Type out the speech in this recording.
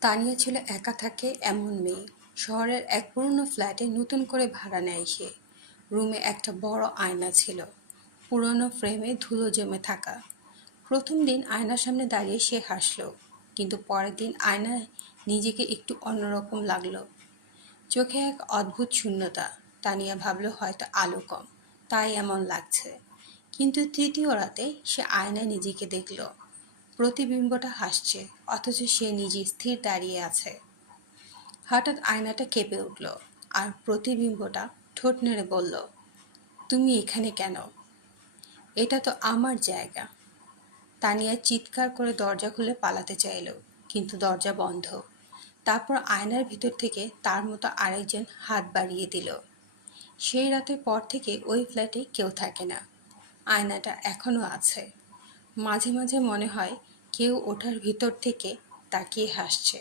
তানিয়া ছিল একা থাকে এমন মেয়ে। শহরের এক পুরনো ফ্ল্যাটে নতুন করে ভাড়া নেয় সে। রুমে একটা বড় আয়না ছিল। পুরনো ফ্রেমে ধুলো জমে থাকা। প্রথম দিন আয়নার সামনে দাঁড়িয়ে সে হাসলো, কিন্তু পরের দিন আয়নায় নিজেকে একটু অন্যরকম লাগল। চোখে এক অদ্ভুত শূন্যতা। তানিয়া ভাবলো, হয়তো আলো কম, তাই এমন লাগছে। কিন্তু তৃতীয় রাতে সে আয়নায় নিজেকে দেখল। প্রতিবিম্বটা হাসছে, অথচ সে নিজে স্থির দাঁড়িয়ে আছে। হঠাৎ আয়নাটা কেঁপে উঠল, আর প্রতিবিম্বটা ঠোঁট নেড়ে বলল, তুমি এখানে কেন? এটা তো আমার জায়গা। তানিয়া চিৎকার করে দরজা খুলে পালাতে চাইল, কিন্তু দরজা বন্ধ। তারপর আয়নার ভিতর থেকে তার মতো আরেকজন হাত বাড়িয়ে দিল। সেই রাতের পর থেকে ওই ফ্ল্যাটে কেউ থাকে না। আয়নাটা এখনও আছে। মাঝে মাঝে মনে হয় কেউ ওঠার ভিতর থেকে তাকিয়ে হাসছে।